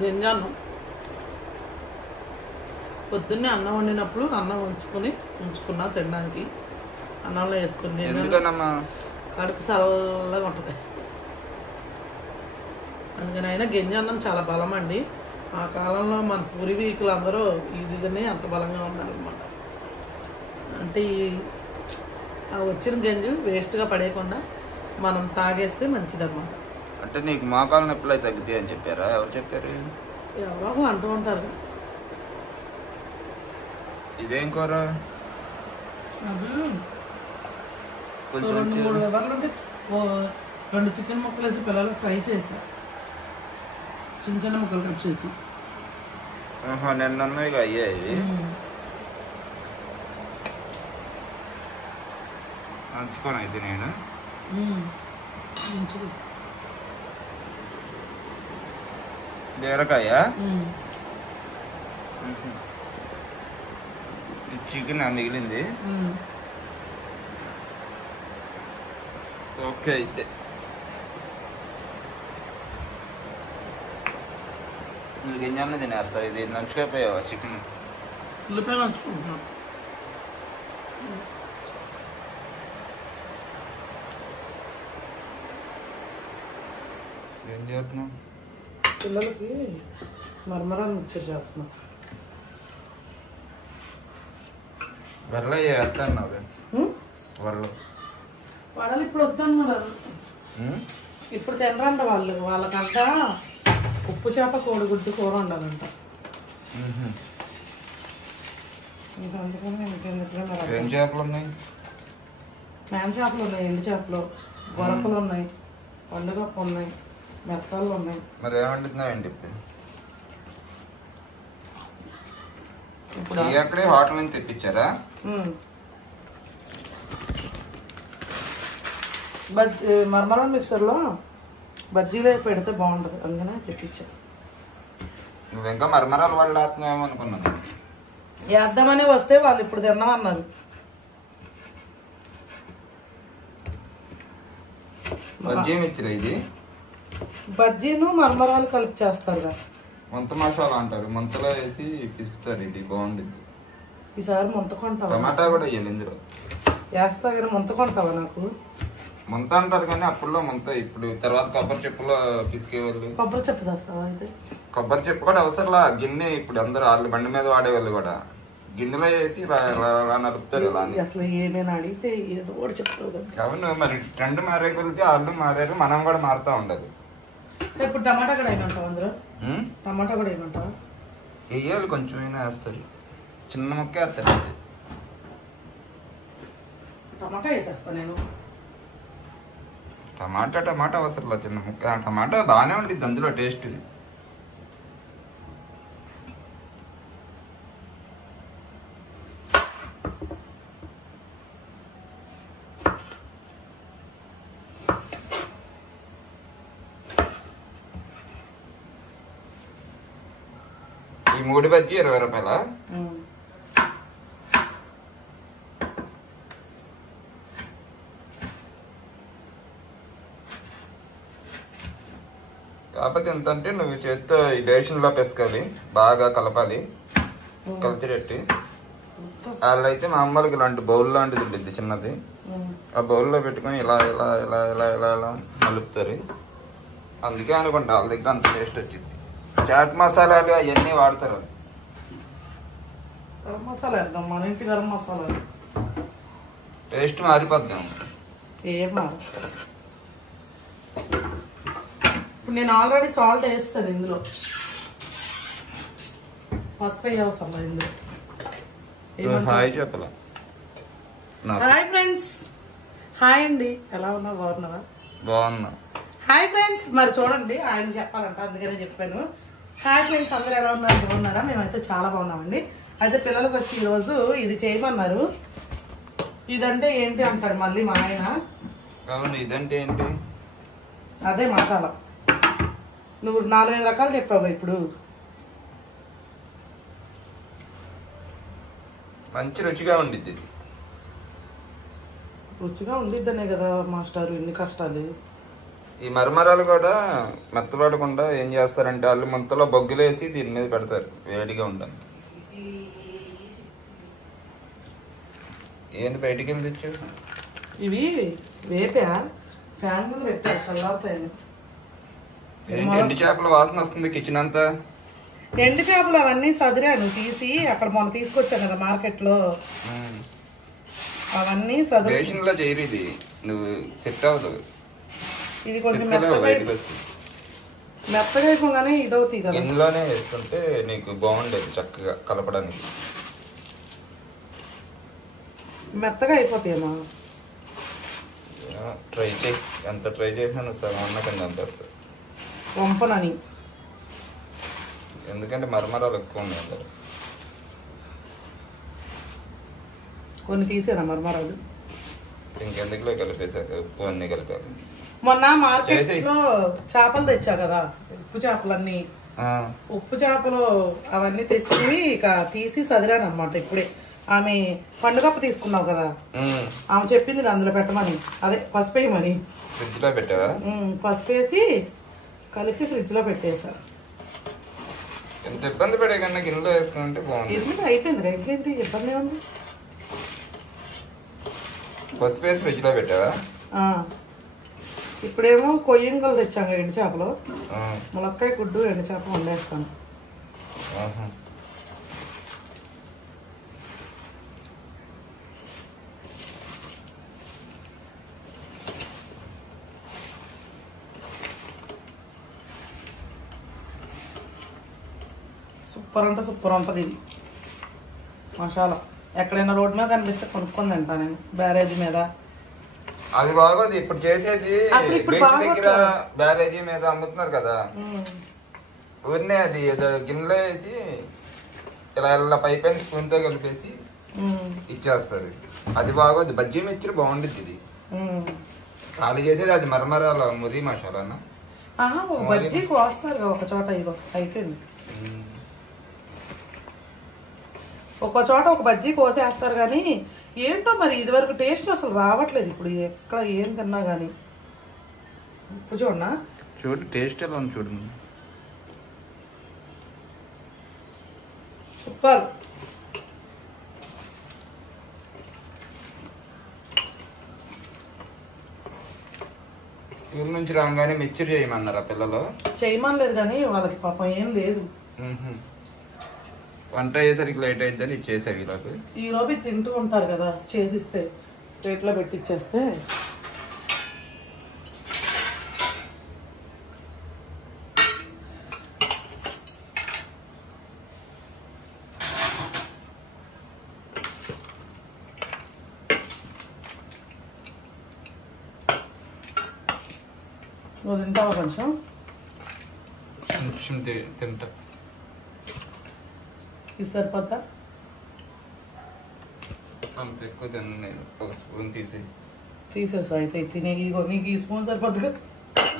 గింజన్నం పొద్దున్నే అన్నం వండినప్పుడు అన్నం ఉంచుకున్నా తినడానికి అన్నంలో వేసుకుని కడుపు చల్లగా ఉంటుంది. అందుకని అయినా గింజన్నం చాలా బలం అండి. ఆ కాలంలో మన పూర్వీకులు అందరూ ఇదినే అంత బలంగా ఉన్నారనమాట. అంటే వచ్చిన గంజు వేస్ట్గా పడేయకుండా మనం తాగేస్తే మంచిదన్నమాట. అంటే నీకు మోకాలు నొప్పులు అయితే తగ్గుతాయి అని చెప్పారా? ఎవరు చెప్పారు? ఎవరో అంటూ ఉంటారు. ఇదేం కూర? అది 2-3 వివరాలు ఉంటే 2 చికెన్ ముక్కలు వేసి పిల్లలు ఫ్రై చేసా, చిన్న చిన్న ముక్కలు కట్ చేసి. నిన్న అయ్యాయి నంచుకొని అయితే నేను బీరకాయ చికెన్ మిగిలింది. ఓకే అయితే నువ్వు గింజాన్ని తినేస్తావు. ఇది నంచుకోపోయావా చికెన్? ఉల్లిపాయ నంచుకుంటున్నాను. ఏం చేస్తున్నావు? పిల్లలకి మరమరాలు మిక్చర్ చేస్తున్నాం. వరలో వేస్తాను వరలో వడలు ఇప్పుడు వద్దన్నారు. ఇప్పుడు తినరంట వాళ్ళు. వాళ్ళకంతా ఉప్పు చేప కోడిగుడ్డు కూర ఉండాలంట. ఏం చేపలు ఉన్నాయి? మేన చేపలు ఉన్నాయి, ఎండు చేపలు, గొరకలు ఉన్నాయి, పండుగప్పు ఉన్నాయి, మెత్తలు ఉన్నాయి. మరి ఏమంటున్నాయండి ఇప్పుడు? ఎక్కడే హోటల్ నుంచి తెప్పించారా? మరమరాల మిక్సర్లో బజ్జీలో పెడితే బాగుంటుంది, అందుకనే తెప్పించా. నువ్వు ఇంకా మరమరాలు వాళ్ళు వేస్తున్నావేమో అనుకున్నాను. వేద్దామని వస్తే వాళ్ళు ఇప్పుడు తిన్నామన్నారు. బజ్జీ మిక్చర్ ఇది. బజ్జీను మరమరాలు కలిపి చేస్తారు. ముంత మసాలా అంటారు, ముంతలో వేసి పిసుకుతారు. ఇది బాగుంటుంది. ఈసారి ముంత కొంటావా? టమాటా కూడా వేయాలి ఇందులో. వేస్తా కానీ ముంత కొంటావా? నాకు ముంత అంటారు కానీ అప్పుడులో ముంత. ఇప్పుడు తర్వాత కొబ్బరి చెప్పులో పిసికేవాళ్ళు. కొబ్బరి చెప్పు తెస్తావా? అయితే కొబ్బరి చెప్పు కూడా అవసరంలా. గిన్నె ఇప్పుడు అందరూ వాళ్ళు బండి మీద వాడేవాళ్ళు కూడా గిన్నెలో వేసి ఇలా నడుపుతారు. ఇలా అసలు ఏమైనా అడిగితే ఏదో కూడా చెప్తావు కదా. అవును, మరి ట్రెండ్ మారే కొలితే వాళ్ళు మారారు, మనం కూడా మారుతూ ఉండదు. ఇప్పుడు టమాటా కూడా వేయమంటావు? అందులో టమాటా కూడా వేయమంటావా? వేయాలి, కొంచెం అయినా వేస్తారు. చిన్న ముక్క వేస్తారు అంతే. టమాటా వేసేస్తా నేను. టమాటా అవసరంలా, చిన్న ముక్క. టమాటా బాగానే ఉంటుంది అందులో టేస్ట్. ఈ 3 బజ్జీ 20 రూపాయల. కాకపోతే ఎంతంటే నువ్వు చేత్తో ఈ బేషన్లో పెసకాలి, బాగా కలపాలి, కలిసిరెట్టి. వాళ్ళైతే మామూలుగా ఇలాంటి బౌల్ లాంటిది ఉంటుంది చిన్నది, ఆ బౌల్లో పెట్టుకొని ఇలా ఇలా ఇలా ఇలా ఇలా ఇలా కలుపుతారు. అందుకే అనుకుంటా వాళ్ళ దగ్గర అంత టేస్ట్ వచ్చింది. చాట్ మసాలాలు అవన్నీ వాడతారు. గరం మసాలా వేద్దాం, మన ఇంటి గరం మసాలా. టేస్ట్ మారిపోద్దాం. ఏమా ఇప్పుడు నేను ఆల్రెడీ సాల్ట్ వేస్తాను ఇందులో, పసుపు వేయవసరం ఇందులో. హాయ్ చెప్పలా? Hi friends. హాయ్ అండి, ఎలా ఉన్నా? బాగున్నారా? బాగున్నా. Hi friends. మరి చూడండి, ఆయన చెప్పాలంట అందుకనే చెప్పాను. హాయ్ ఫ్రెండ్స్, అందరూ ఎలా ఉన్నారు? బాగున్నారా? మేమైతే చాలా బాగున్నామండి. అయితే పిల్లలకు వచ్చి ఈరోజు ఇది చేయమన్నారు. ఇదంటే ఏంటి అంటారు మళ్ళీ మా ఆయన. అవును, ఇదంటే ఏంటి? అదే మసాలా. నువ్వు 4-5 రకాలు చెప్పావు ఇప్పుడు. మంచి రుచిగా ఉండిద్ది. రుచిగా ఉండిద్దనే కదా మాస్టర్ ఇన్ని కష్టాలు. ఈ మరమరాలు కూడా మెత్తపడకుండా ఏం చేస్తారంటే వాళ్ళు ముంతలో బొగ్గులేసి దీని మీద పెడతారు వేడిగా ఉండదు. ఏంటి బయటికి వెళ్ళి తెచ్చు? ఇవి వేపా ఫ్యాన్ మీద పెట్టారు చల్లారుతాయి. ఏంటి ఎండు చేపల వాసన వస్తుంది కిచెన్ అంతా? ఎండు చేపలు అవన్నీ సదిరాను తీసి అక్కడ మొన్న తీసుకొచ్చాను కదా మార్కెట్లో, అవన్నీ సదురేషన్లో చేయరు. ఇది నువ్వు సెట్ అవ్వదు. ఇది కొంచెం మెత్తగా అయిపోగానే ఇదవుతాయి కదా. ఇంట్లోనే వేసుకుంటే నీకు బాగుండేది చక్కగా కలపడానికి. మెత్తగా అయిపోతాయేమో. ట్రై చేయి, ఎంత ట్రై చేసినా నువ్వు సగం అన్న కింద చంపేస్తావు వంపనని. ఎందుకంటే మరమరాలు ఎక్కువ ఉన్నాయి అందరు. కొన్ని తీసారా మరమరాలు? ఇంకెందుకులో కలిపేసాక ఉప్పు అన్నీ కలిపాక. మొన్న మార్కెట్ లో చేపలు తెచ్చా కదా, ఉప్పు చేపలన్నీ. ఉప్పు చేపలు అవన్నీ తెచ్చి ఇక తీసి సదిరాను అనమాట. ఇప్పుడే ఆమె పండుగప్పు తీసుకున్నావు కదా, ఆమె చెప్పింది అందులో పెట్టమని, అదే పసుపు వేయమని. ఫ్రిడ్జ్ లో పెట్టావా? పసుపు వేసి కలిపి ఫ్రిడ్జ్ లో పెట్టేసా. ఎంత ఇబ్బంది పడే కన్నా గిన్నెలో వేసుకుంటే బాగుంది. అయిపోయింది ఇంకేంటి ఇబ్బంది ఉంది. పసుపు వేసి ఫ్రిడ్జ్ లో పెట్టావా? ఇప్పుడేమో కొయ్యంగలు తెచ్చాము ఎండు చేపలు, ములక్కాయ గుడ్డు ఎండు చేప వండేస్తాను. సూపర్ అంటే సూపర్ ఉంటుంది ఇది మసాలా. ఎక్కడైనా రోడ్డు మీద కనిపిస్తే కొనుక్కొని తింటా నేను, బ్యారేజీ మీద. అది బాగోదు ఇప్పుడు చేసేది. దగ్గర బ్యారేజీ మీద అమ్ముతున్నారు కదా, ఊరినే అది ఏదో గిన్నెలో వేసి ఇలా ఇలా పైపైన స్పూన్తో కలిపేసి ఇచ్చేస్తారు. అది బాగోదు. బజ్జీ మిర్చి బాగుంటుంది. ఇది ఖాళీ చేసేది అది మరమరాల మురి మసాలానా? బజ్జీ కోస్తారు ఒక చోట. ఇగో అయిపోయింది. ఒక చోట ఒక బజ్జీ కోసేస్తారు కానీ ఏంటో మరి ఇదివరకు టేస్ట్ అసలు రావట్లేదు ఇప్పుడు ఎక్కడ ఏం తిన్నా కానీ. ఉప్పు చూడనా, చూడు టేస్ట్ ఎలా ఉంది చూడు. సూపర్. స్కూల్ నుంచి రాగానే మిక్చర్ చేయమన్నారా పిల్లలు? చేయమనలేదు కానీ వాళ్ళకి పాపం ఏం లేదు. వంట అయ్యేసరికి లేట్ అయిద్దని ఇచ్చేసారు. ఈలోపు తింటూ ఉంటారు కదా, చేసిస్తే ప్లేట్లో పెట్టిచ్చేస్తే. నువ్వు తింటావా? కొంచెం కొంచెం తింటా. ఇది సరిపోద్దా? అంత ఎక్కువ తిన్న నేను, ఒక స్పూన్ తీసేసా. అయితే తినే నీకు ఈ స్పూన్ సరిపోద్దు కదా.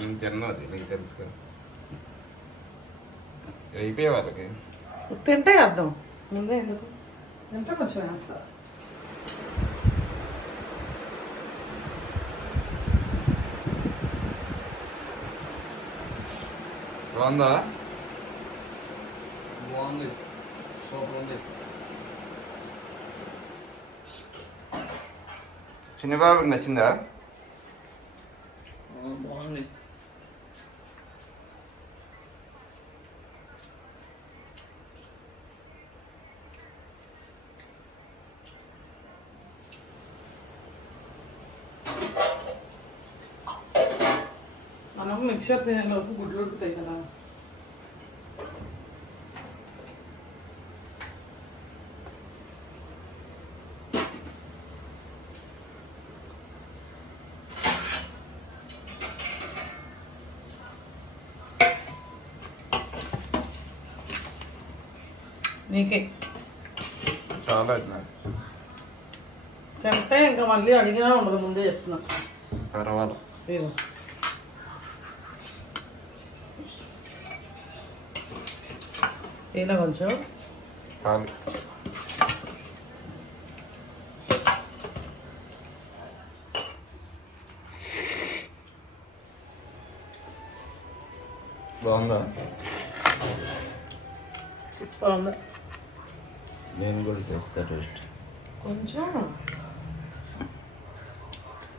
నేను తిన్నది నీకు తెలుసు కదా. అయిపోయే వాళ్ళకి తింటే అర్థం ముందే ఎందుకు తింటే కొంచెం వేస్తా. బాగుందా? బాగుంది, సూపర్ ఉంది. చిన్నబాబుకి నచ్చిందా? బాగుంది. మనం మిక్సర్ తినేలోపు గుడ్లు ఉడుకుతాయి కదా. నీకే చాలా తింటే ఇంకా మళ్ళీ అడిగినా ఉండదు, ముందే చెప్తున్నా. పర్వాలేదు. ఇలా కొంచెం బాగుందా? సూపర్ ఉంది. నేను కూడా చేస్తా టేస్ట్.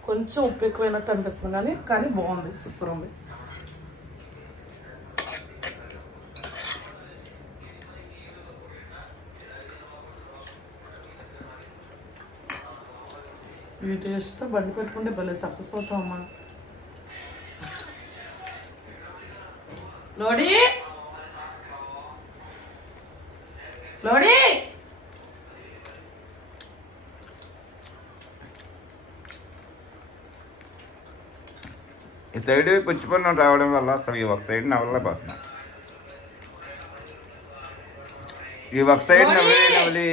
కొంచెం ఉప్పు ఎక్కువైనట్టు అనిపిస్తుంది కానీ బాగుంది, సూపర్ ఉంది. ఈ టేస్ట్తో బండి పెట్టుకుంటే భలే సక్సెస్ అవుతామమ్మా. లోడీ లోడీ ఈ సైడ్ పుచ్చిపన్నం రావడం వల్ల అసలు ఈ ఒక సైడ్ నవలలేకపోతున్నా. ఈ ఒక సైడ్ నవలి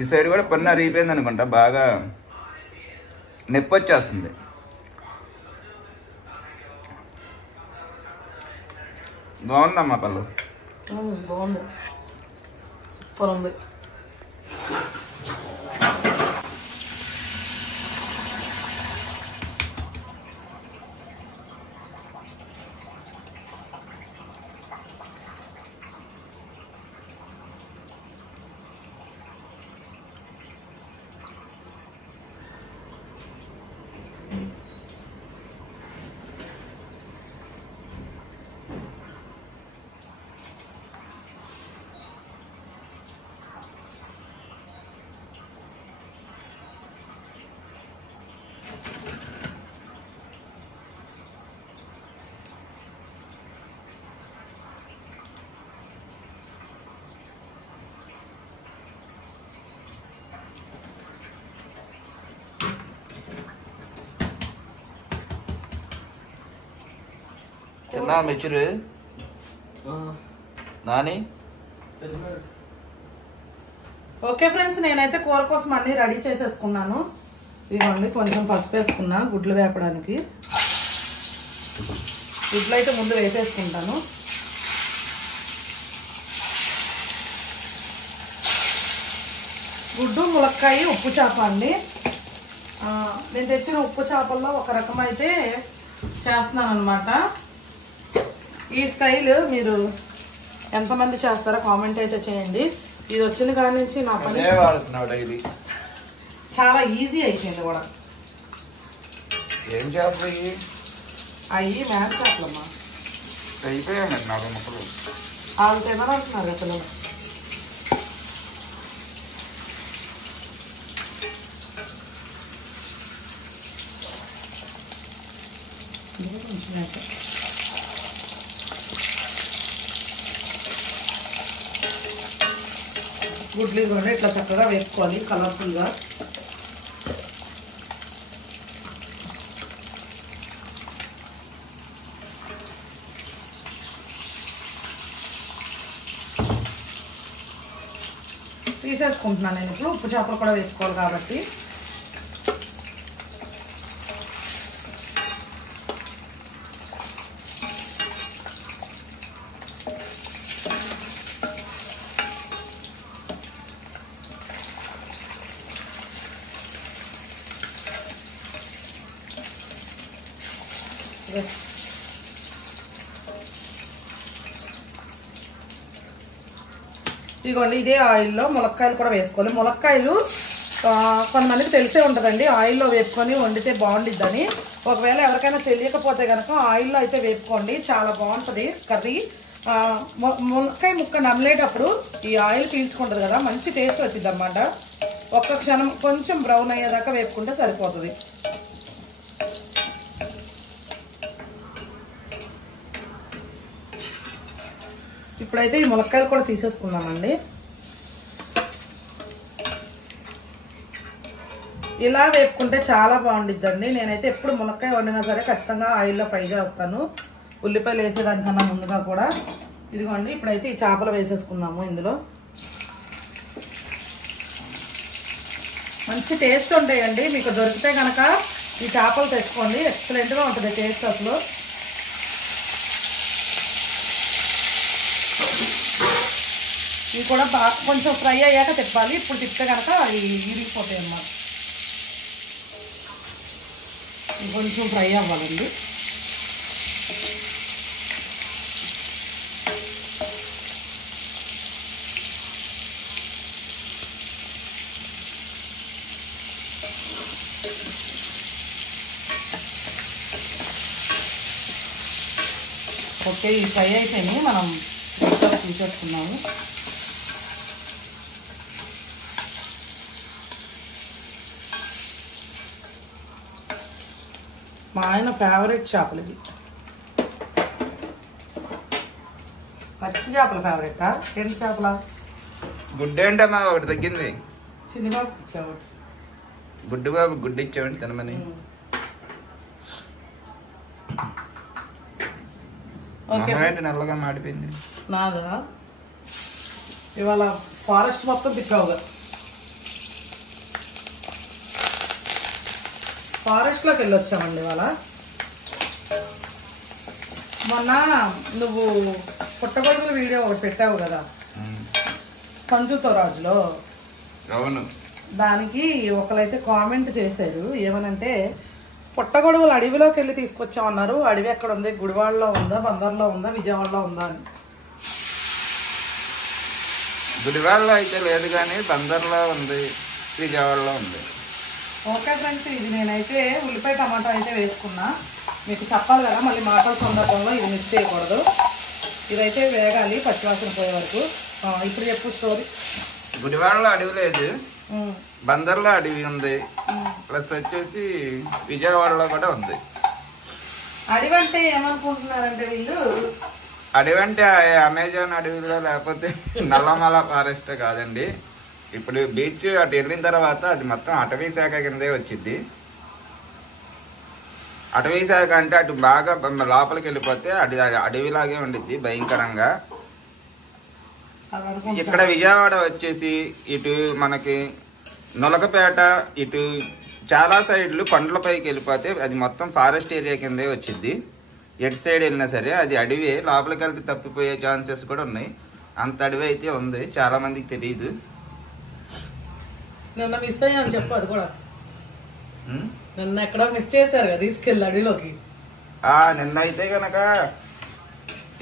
ఈ సైడ్ కూడా పన్ను అరిగిపోయింది అనుకుంటా, బాగా నొప్పి వచ్చేస్తుంది. బాగుందమ్మా పళ్ళు. బాగుంది, సూపర్ ఉంది. చిన్న మెచ్యూర్ నాని. ఓకే ఫ్రెండ్స్, నేనైతే కూర కోసం అన్నీ రెడీ చేసేసుకున్నాను. ఇదిగోండి, కొంచెం పసుపు వేసుకున్నా గుడ్లు వేపడానికి. గుడ్లు అయితే ముందు వేపేసుకుంటాను. గుడ్డు, ములక్కాయ, ఉప్పు చేప అండి. నేను తెచ్చిన ఉప్పు చేపల్లో ఒక రకం అయితే చేస్తున్నాను అనమాట. ఈ స్టైల్ మీరు ఎంతమంది చేస్తారో కామెంట్ అయితే చేయండి. ఇది వచ్చిన కాడి నుంచి నా పని చాలా ఈజీ అయిపోయింది కూడా. ఏం చేస్తాయి అవి మ్యాథ్ చేపలమ్మా అయిపోయాయి. నాకు ముక్కలు వాళ్ళు తినరంటున్నారు అసలు. గుడ్లు కూడా ఇట్లా చక్కగా వేసుకోవాలి కలర్ఫుల్గా. తీసేసుకుంటున్నాను నేను ఇప్పుడు. ఉప్పు చేపలు కూడా వేసుకోవాలి కాబట్టి. ఇదిగోండి, ఇదే ఆయిల్లో ములక్కాయలు కూడా వేసుకోవాలి. ములక్కాయలు కొంతమందికి తెలిసే ఉంటుందండి, ఆయిల్లో వేపుకొని వండితే బాగుండిద్దని. ఒకవేళ ఎవరికైనా తెలియకపోతే కనుక ఆయిల్లో అయితే వేపుకోండి, చాలా బాగుంటుంది కర్రీ. ములక్కాయ ముక్క నమ్మలేటప్పుడు ఈ ఆయిల్ పీల్చుకుంటుంది కదా, మంచి టేస్ట్ వచ్చింది అన్నమాట. ఒక్క క్షణం కొంచెం బ్రౌన్ అయ్యేదాకా వేపుకుంటే సరిపోతుంది. ఇప్పుడైతే ఈ ములక్కాయలు కూడా తీసేసుకుందామండి. ఇలా వేపుకుంటే చాలా బాగుండిద్దండి. నేనైతే ఎప్పుడు ములక్కాయ వండినా సరే ఖచ్చితంగా ఆయిల్లో ఫ్రై చేస్తాను, ఉల్లిపాయలు వేసేదానికన్నా ముందుగా కూడా. ఇదిగోండి, ఇప్పుడైతే ఈ చేపలు వేసేసుకుందాము. ఇందులో మంచి టేస్ట్ ఉంటాయండి. మీకు దొరికితే కనుక ఈ చేపలు తెచ్చుకోండి, ఎక్సలెంట్గా ఉంటుంది టేస్ట్ అసలు. ఇవి కూడా కొంచెం ఫ్రై అయ్యాక తిప్పాలి. ఇప్పుడు తిప్పితే కనుక ఇవి ఇరిగిపోతాయి అన్నమాట. కొంచెం ఫ్రై అవ్వాలండి. ఓకే, ఈ ఫ్రై అయిపోయినాయి. మనం తీసేసుకున్నాము. మా ఆయన ఫేవరెట్ చేపలు ఇవి. పచ్చి చేపల ఫేవరెటా? ఎండు చేపల? గుడ్డు ఏంటమ్మా ఒకటి తగ్గింది. చిన్నబాబు ఇచ్చావు. గుడ్డు బాబు గుడ్డు ఇచ్చావండి తినమని. నల్లగా మాడిపోయింది. నాదా? ఇవాళ ఫారెస్ట్ మొత్తం తిప్పావుగా. ఫారెస్ట్లోకి వెళ్ళొచ్చామండి ఇవాళ. మొన్న నువ్వు పుట్టగొడుగుల వీడియో ఒకటి పెట్టావు కదా సంజుతో రాజులో. అవును. దానికి ఒకరైతే కామెంట్ చేశారు ఏమనంటే, పుట్టగొడుగులు అడవిలోకి వెళ్ళి తీసుకొచ్చామన్నారు. అడవి ఎక్కడ ఉంది? గుడివాడలో ఉందా, బందర్లో ఉందా, విజయవాడలో ఉందా అని. గుడివాడలో అయితే లేదు కానీ బందర్లో ఉంది, విజయవాడలో ఉంది. ఓకే ఫ్రెండ్స్, ఇది నేనైతే ఉల్లిపాయ టమాటా అయితే వేసుకున్నా. మీకు చెప్పాలి కదా, మళ్ళీ మాటల సందర్భంలో ఇది మిస్ చేయకూడదు. ఇదైతే వేగాలి పచ్చివాసన పోయే వరకు. ఇప్పుడు చెప్పు స్టోరీ. గుడివాడలో అడవి లేదు, బందర్లో అడవి ఉంది, ప్లస్ వచ్చేసి విజయవాడలో కూడా ఉంది. అడవి అంటే ఏమనుకుంటున్నారంటే వీళ్ళు, అడవి అంటే అమెజాన్ అడవిలో లేకపోతే నల్లమల ఫారెస్ట్ కాదండి. ఇప్పుడు బీచ్ అటు వెళ్ళిన తర్వాత అది మొత్తం అటవీ శాఖ కిందే వచ్చింది. అటవీ శాఖ అంటే అటు బాగా లోపలికి వెళ్ళిపోతే అది అడవిలాగే ఉండిద్ది భయంకరంగా. ఇక్కడ విజయవాడ వచ్చేసి ఇటు మనకి నొలకపేట ఇటు చాలా సైడ్లు కొండలపైకి వెళ్ళిపోతే అది మొత్తం ఫారెస్ట్ ఏరియా కిందే వచ్చింది. ఎటు సైడ్ వెళ్ళినా సరే అది అడవి. లోపలికి వెళ్తే తప్పిపోయే ఛాన్సెస్ కూడా ఉన్నాయి. అంత అడవి అయితే ఉంది, చాలా మందికి తెలియదు. నిన్న మిస్ అయ్యాను చెప్పు. అది కూడా నిన్న ఎక్కడ మిస్ చేశారు కదా తీసుకెళ్ళి అడవిలోకి. నిన్న అయితే కనుక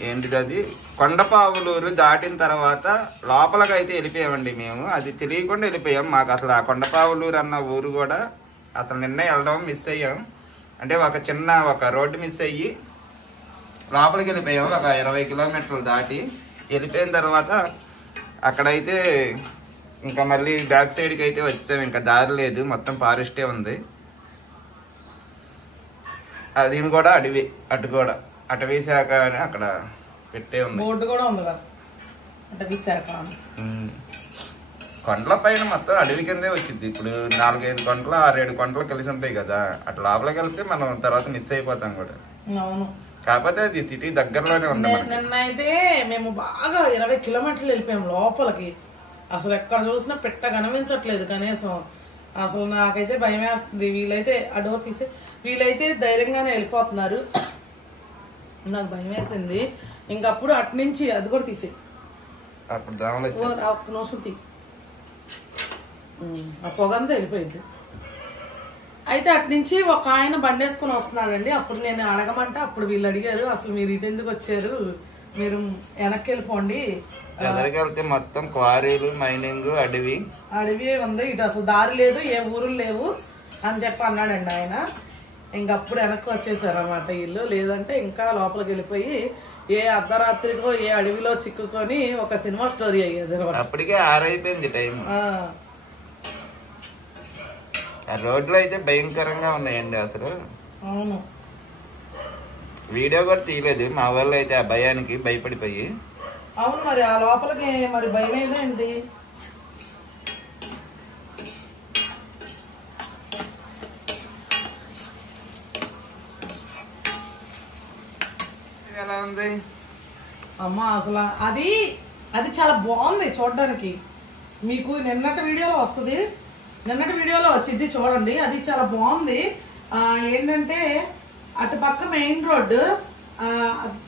ఏంటిది అది కొండపావులూరు దాటిన తర్వాత లోపలికి అయితే వెళ్ళిపోయామండి మేము. అది తెలియకుండా వెళ్ళిపోయాం. మాకు అసలు ఆ కొండపావులూరు అన్న ఊరు కూడా అసలు నిన్న వెళ్ళడం మిస్ అయ్యాం. అంటే ఒక రోడ్డు మిస్ అయ్యి లోపలికి వెళ్ళిపోయాం. ఒక 20 కిలోమీటర్లు దాటి వెళ్ళిపోయిన తర్వాత అక్కడైతే ఇంకా మళ్ళీ బ్యాక్ సైడ్కి అయితే వచ్చాం. ఇంకా దారి లేదు, మొత్తం ఫారెస్టే ఉంది. అది కూడా అడవి. అటు కూడా అటవీ శాఖ అని అక్కడ పెట్టే ఉంది, బోర్డు కూడా ఉంది కదా అటవీ శాఖ. కొండల పైన మొత్తం అడవి కిందే వచ్చింది. ఇప్పుడు 4-5 కొండలు 6-7 కొండలు కలిసి ఉంటాయి కదా, అటు లోపలికి వెళ్తే మనం తర్వాత మిస్ అయిపోతాం కూడా. అవును, కాకపోతే అది సిటీ దగ్గరలోనే ఉంది. నిన్న అయితే మేము బాగా 20 కిలోమీటర్లు వెళ్ళిపోయాము లోపలికి. అసలు ఎక్కడ చూసినా పెట్ట కనిపించట్లేదు కనీసం. అసలు నాకైతే భయం వేస్తుంది. వీళ్ళైతే ఆ డోర్ తీసే వీళ్ళైతే ధైర్యంగానే వెళ్ళిపోతున్నారు. నాకు భయం వేసింది. ఇంకప్పుడు అటు నుంచి అది కూడా తీసే ఒక్క నిమిషం తీ. ఆ పొగ అంతా వెళ్ళిపోయింది. అయితే అటు నుంచి ఒక ఆయన బండి వేసుకొని వస్తున్నాడండి. అప్పుడు నేను అడగమంటే అప్పుడు వీళ్ళు అడిగారు, అసలు మీరు ఇటు ఎందుకు వచ్చారు, మీరు వెనక్కి వెళ్ళిపోండి, వెళ్తే మొత్తం క్వారీలు మైనింగ్ అడవి ఉంది, ఇటు అసలు దారి లేదు, ఏ ఊరులు లేవు అని చెప్పి అన్నాడండి ఆయన. ఇంకప్పుడు వెనక్కి వచ్చేసారు అన్నమాట వీళ్ళు. లేదంటే ఇంకా లోపలికి వెళ్ళిపోయి ఏ అర్ధరాత్రికో ఏ అడవిలో చిక్కుకొని ఒక సినిమా స్టోరీ అయ్యేది. అప్పటికే 6 అయిపోయింది టైం. ఆ రోడ్లు అయితే భయంకరంగా ఉన్నాయండి అసలు. అవును, వీడియో కూడా తీయలేదు మా వాళ్ళు అయితే ఆ భయానికి భయపడిపోయి. అవును, మరి ఆ లోపలికి మరి భయం ఏంటి? ఎలా ఉంది అమ్మా అసలు అది చాలా బాగుంది చూడడానికి. మీకు నిన్నటి వీడియోలో వస్తుంది, నిన్నటి వీడియోలో వచ్చింది చూడండి. అది చాలా బాగుంది. ఏంటంటే అటు పక్క మెయిన్ రోడ్డు,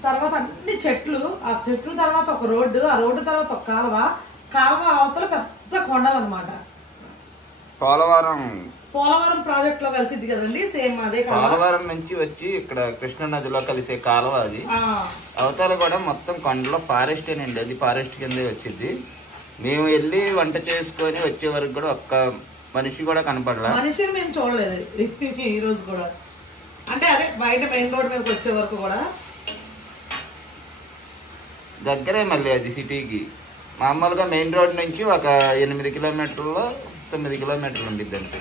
తర్వాత అన్ని చెట్లు, ఆ చెట్ల తర్వాత ఒక రోడ్డు, ఆ రోడ్డు తర్వాత ఒక కాలువ అవతల పెద్ద కొండలు అనమాట. పోలవరం ప్రాజెక్ట్ లో కలిసింది కదండి, సేమ్ అదే పోలవరం నుంచి వచ్చి ఇక్కడ కృష్ణా నదిలో కలిసే కాలువ అది. అవతల కూడా మొత్తం కొండలో ఫారెస్ట్ అండి, అది ఫారెస్ట్ కిందే వచ్చింది. మేము వెళ్ళి వంట చేసుకొని వచ్చే వరకు కూడా ఒక్క మనిషి కూడా కనపడలా. మనిషిని మేము చూడలేదు ఈ రోజు కూడా. అంటే అదే బయట మెయిన్ రోడ్ మీదకి వచ్చే వరకు కూడా దగ్గరే మళ్ళీ అది సిటీకి. మామూలుగా మెయిన్ రోడ్ నుంచి ఒక 8 కిలోమీటర్లో 9 కిలోమీటర్లు ఉంటుంది అంతే.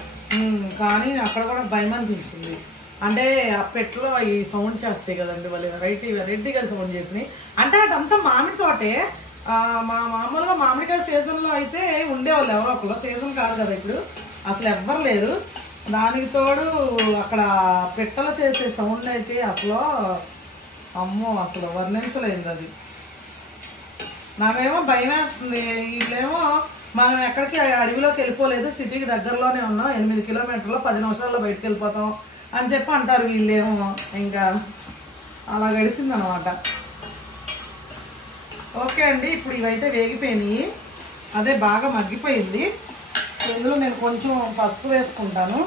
కానీ అక్కడ కూడా భయం అనిపించింది. అంటే ఆ పెట్లో ఈ సౌండ్ చేస్తాయి కదండి, వాళ్ళు వెరైటీగా సౌండ్ చేసినాయి. అంటే అదంతా మామిడి తోటే. మామూలుగా మామిడికాయ సీజన్లో అయితే ఉండేవాళ్ళు ఎవరో ఒకళ్ళు, సీజన్ కాదు కదా ఇప్పుడు, అసలు ఎవ్వరు లేరు. దానికి తోడు అక్కడ పెట్టలు చేసే సౌండ్ అయితే అసలు అమ్మో అసలు వర్ణించలేదు. అది నాకేమో భయం వేస్తుంది. వీళ్ళేమో మనం ఎక్కడికి అడవిలోకి వెళ్ళిపోలేదు, సిటీకి దగ్గరలోనే ఉన్నాం, 8 కిలోమీటర్లో 10 నిమిషాల్లో బయటకు వెళ్ళిపోతాం అని చెప్పి అంటారు వీళ్ళేమో. ఇంకా అలా గడిచింది అనమాట. ఓకే అండి, ఇప్పుడు ఇవైతే వేగిపోయినాయి, అదే బాగా మగ్గిపోయింది. ఇందులో నేను కొంచెం పసుపు వేసుకుంటాను.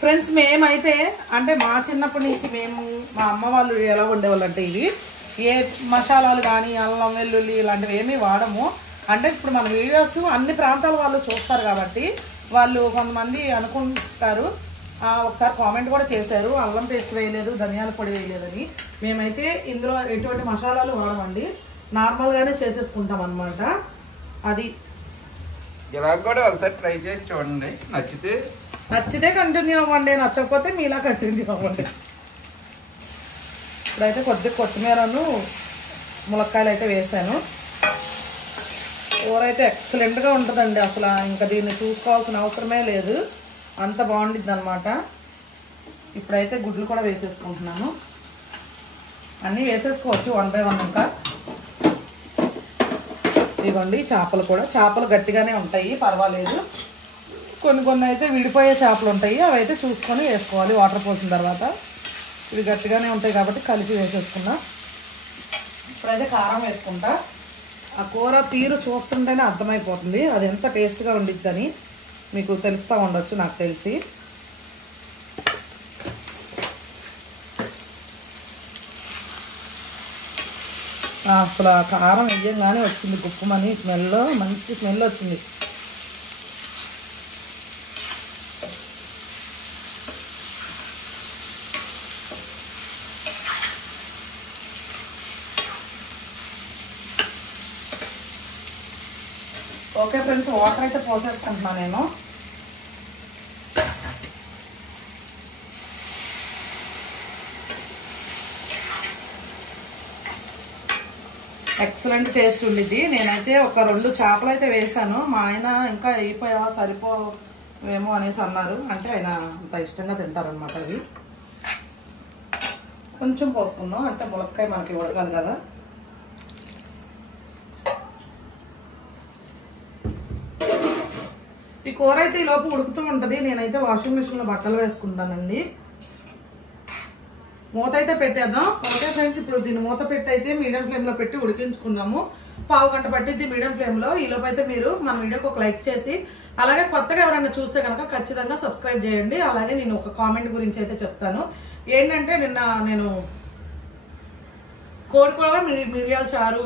ఫ్రెండ్స్, మేమైతే అంటే మా చిన్నప్పటి నుంచి మా అమ్మ వాళ్ళు ఎలా ఉండేవాళ్ళు అంటే ఇవి ఏ మసాలాలు కానీ అల్లం వెల్లుల్లి ఇలాంటివి ఏమీ వాడము. అంటే ఇప్పుడు మన వీడియోస్ అన్ని ప్రాంతాల వాళ్ళు చూస్తారు కాబట్టి వాళ్ళు కొంతమంది అనుకుంటారు, ఒకసారి కామెంట్ కూడా చేశారు అల్లం పేస్ట్ వేయలేదు, ధనియాల పొడి వేయలేదని. మేమైతే ఇందులో ఎటువంటి మసాలాలు వాడమండి, నార్మల్గానే చేసేసుకుంటాం అన్నమాట. అది ఇలా కూడా ఒకసారి ట్రై చేసి చూడండి, నచ్చితే కంటిన్యూ అవ్వండి, నచ్చకపోతే మీలా కంటిన్యూ అవ్వండి. ఇప్పుడైతే కొద్దిగా కొత్తిమీరను ములక్కాయలు అయితే వేసాను. కూర అయితే ఎక్సలెంట్గా ఉంటుందండి, అసలు ఇంకా దీన్ని చూసుకోవాల్సిన అవసరమే లేదు, అంత బాగుండిద్ది అనమాట. ఇప్పుడైతే గుడ్లు కూడా వేసేసుకుంటున్నాను. అన్నీ వేసేసుకోవచ్చు 1 by 1. ఇంకా ఇదిగోండి చేపలు గట్టిగానే ఉంటాయి, పర్వాలేదు. కొన్ని అయితే విడిపోయే చేపలు ఉంటాయి, అవి అయితే చూసుకొని వేసుకోవాలి వాటర్ పోసిన తర్వాత. ఇవి గట్టిగానే ఉంటాయి కాబట్టి కలిపి వేసేసుకున్నా. ఇప్పుడైతే కారం వేసుకుంటా. ఆ కూర తీరు చూస్తుంటేనే అర్థమైపోతుంది అది ఎంత టేస్ట్గా ఉండిద్దని, మీకు తెలుస్తూ ఉండొచ్చు నాకు తెలిసి. అసలు ఆ కారం వేయంగానే వచ్చింది గుప్పమని స్మెల్, మంచి స్మెల్ వచ్చింది. ఓకే ఫ్రెండ్స్, వాటర్ అయితే పోసేసుకుంటున్నాను నేను. ఎక్సలెంట్ టేస్ట్ ఉండిద్ది. నేనైతే ఒక 2 చేపలు అయితే వేసాను. మా ఆయన ఇంకా అయిపోయావా సరిపోవేమో అనేసి అన్నారు, అంటే ఆయన అంత ఇష్టంగా తింటారనమాట. అవి కొంచెం పోసుకుందాం, అంటే ములక్కాయ మనకి ఉడకాలి కదా. ఈ కూర అయితే ఈ లోపు ఉడుకుతూ ఉంటుంది. నేనైతే వాషింగ్ మిషన్లో బట్టలు వేసుకుంటానండి. మూత అయితే పెట్టేద్దాం. ఓకే ఫ్రెండ్స్, ఇప్పుడు దీన్ని మూత పెట్టి అయితే మీడియం ఫ్లేమ్లో పెట్టి ఉడికించుకుందాము. 1/2 గంట పట్టిద్ది మీడియం ఫ్లేమ్లో. ఈ లోపు అయితే మీరు మన వీడియోకి ఒక లైక్ చేసి, అలాగే కొత్తగా ఎవరైనా చూస్తే కనుక ఖచ్చితంగా సబ్స్క్రైబ్ చేయండి. అలాగే నేను ఒక కామెంట్ గురించి అయితే చెప్తాను. ఏంటంటే నిన్న నేను కోడికూర మిరియాల చారు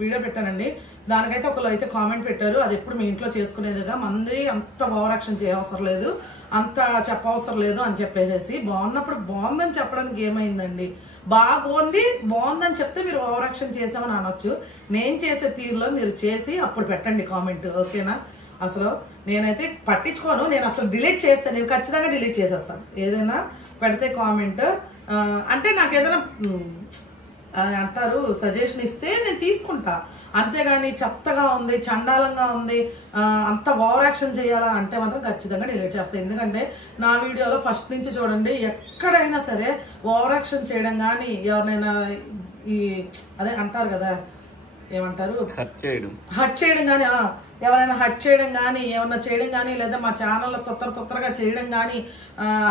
వీడియో పెట్టానండి. దానికైతే ఒకళ్ళు అయితే కామెంట్ పెట్టారు, అది ఎప్పుడు మీ ఇంట్లో చేసుకునేదిగా, మంది అంత ఓవర్ యాక్షన్ చేయవసరం లేదు, అంత చెప్పవసరం లేదు అని చెప్పేసి. బాగున్నప్పుడు బాగుందని చెప్పడానికి ఏమైందండి, బాగుందని చెప్తే మీరు ఓవర్ యాక్షన్ చేసామని అనొచ్చు. నేను చేసే తీరులో మీరు చేసి అప్పుడు పెట్టండి కామెంట్, ఓకేనా? అసలు నేనైతే పట్టించుకోను, నేను అసలు డిలీట్ చేస్తాను, నేను ఖచ్చితంగా డిలీట్ చేసేస్తాను ఏదైనా పెడితే కామెంట్. అంటే నాకు ఏదైనా అంటారు సజెషన్ ఇస్తే నేను తీసుకుంటా, అంతేగాని చెత్తగా ఉంది, చండాలంగా ఉంది, అంత ఓవర్ యాక్షన్ చేయాలా అంటే మాత్రం ఖచ్చితంగా డిలీట్ చేస్తాను. ఎందుకంటే నా వీడియోలో ఫస్ట్ నుంచి చూడండి, ఎక్కడైనా సరే ఓవర్ యాక్షన్ చేయడం కానీ, ఎవరినైనా అదే అంటారు కదా, ఏమంటారు, హర్ట్ చేయడం కానీ, ఎవరైనా హట్ చేయడం కానీ ఏమన్నా చేయడం కానీ లేదా మా ఛానల్లో తొత్తరగా చేయడం కానీ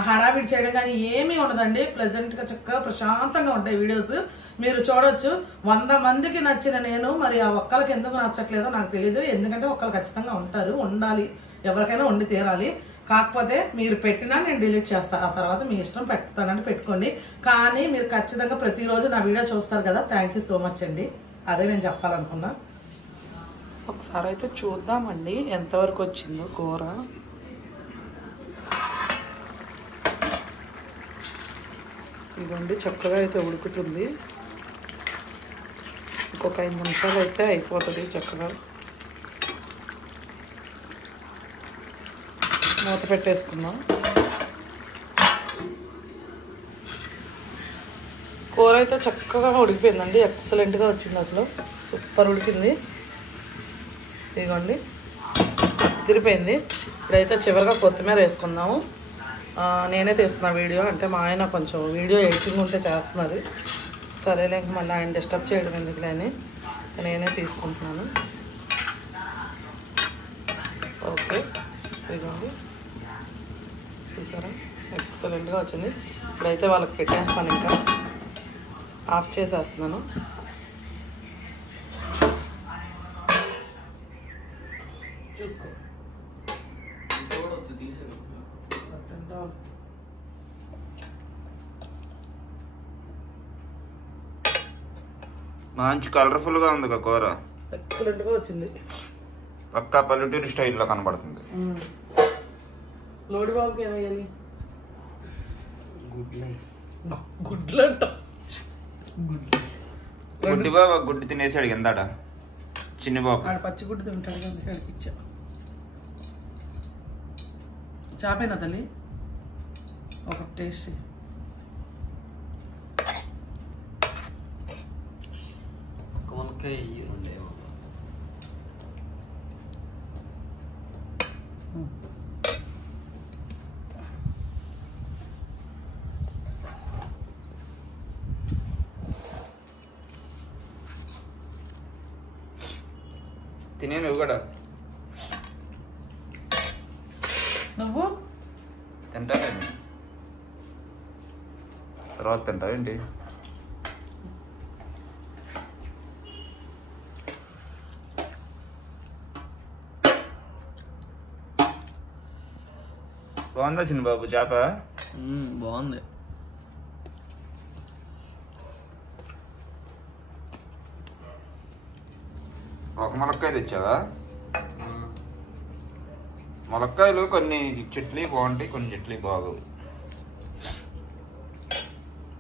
హడావిడి చేయడం కానీ ఏమీ ఉండదండి. ప్లెజెంట్గా చక్కగా ప్రశాంతంగా ఉంటాయి వీడియోస్. మీరు చూడొచ్చు. 100 మందికి నచ్చిన నేను మరి ఆ ఒక్కరికి ఎందుకు నచ్చట్లేదో నాకు తెలియదు. ఎందుకంటే ఒక్కరు ఖచ్చితంగా ఉంటారు, ఉండాలి, ఎవరికైనా ఉండి తీరాలి. కాకపోతే మీరు పెట్టినా నేను డిలీట్ చేస్తాను. ఆ తర్వాత మీ ఇష్టం, పెడతానంటే పెట్టుకోండి. కానీ మీరు ఖచ్చితంగా ప్రతిరోజు నా వీడియో చూస్తారు కదా. థ్యాంక్ యూ సో మచ్ అండి. అదే నేను చెప్పాలనుకున్నా. ఒకసారి అయితే చూద్దామండి ఎంతవరకు వచ్చిందో కూర. ఇదిగోండి చక్కగా అయితే ఉడుకుతుంది. ఇంకొక 5 నిమిషాలు అయితే అయిపోతుంది చక్కగా. మూత పెట్టేసుకుందాం. కూర అయితే చక్కగా ఉడికిపోయిందండి. ఎక్సలెంట్గా వచ్చింది, అసలు సూపర్ ఉడికింది. ఇదిగోండి తిరిపోయింది. ఇప్పుడైతే చివరిగా కొత్తిమీర వేసుకుందాము. నేనే తీస్తున్నా వీడియో, అంటే మా ఆయన కొంచెం వీడియో ఎడిటింగ్ ఉంటే చేస్తున్నారు. సరేలే ఇంక మళ్ళీ ఆయన డిస్టర్బ్ చేయడం ఎందుకులే అని నేనే తీసుకుంటున్నాను. ఓకే ఇదిగోండి చూసారా ఎక్సలెంట్గా వచ్చింది. ఇప్పుడైతే వాళ్ళకి పెట్టేస్తాను, ఇంకా ఆఫ్ చేసేస్తున్నాను. చూసుకో మంచి కలర్ఫుల్గా ఉంది కూర. ఎక్సలెంట్గా వచ్చింది. పక్కా పల్లెటూరు స్టైల్లో కనబడుతుంది. లోడి బాబుకి ఏమయ్యాలి? గుడ్లు అంట. గుడ్డి బాబు గుడ్డు తినేసాడు కిందట. చిన్ని బాబు ఆడ పచ్చి గుడ్డు తింటాడు, అందుకే అడిగి ఇచ్చా. చాపేనా తల్లి? ఒక టేస్ట్ తినే నువ్వు కూడా. నువ్వు తింటానండి, తర్వాత తింటావేంటి? బాగుందా చిన్న బాబు చేప? బాగుంది. ఒక ములక్కాయ తెచ్చావా? ములక్కాయలు కొన్ని చెట్లు బాగుంటాయి, కొన్ని చెట్లు బాగోవు.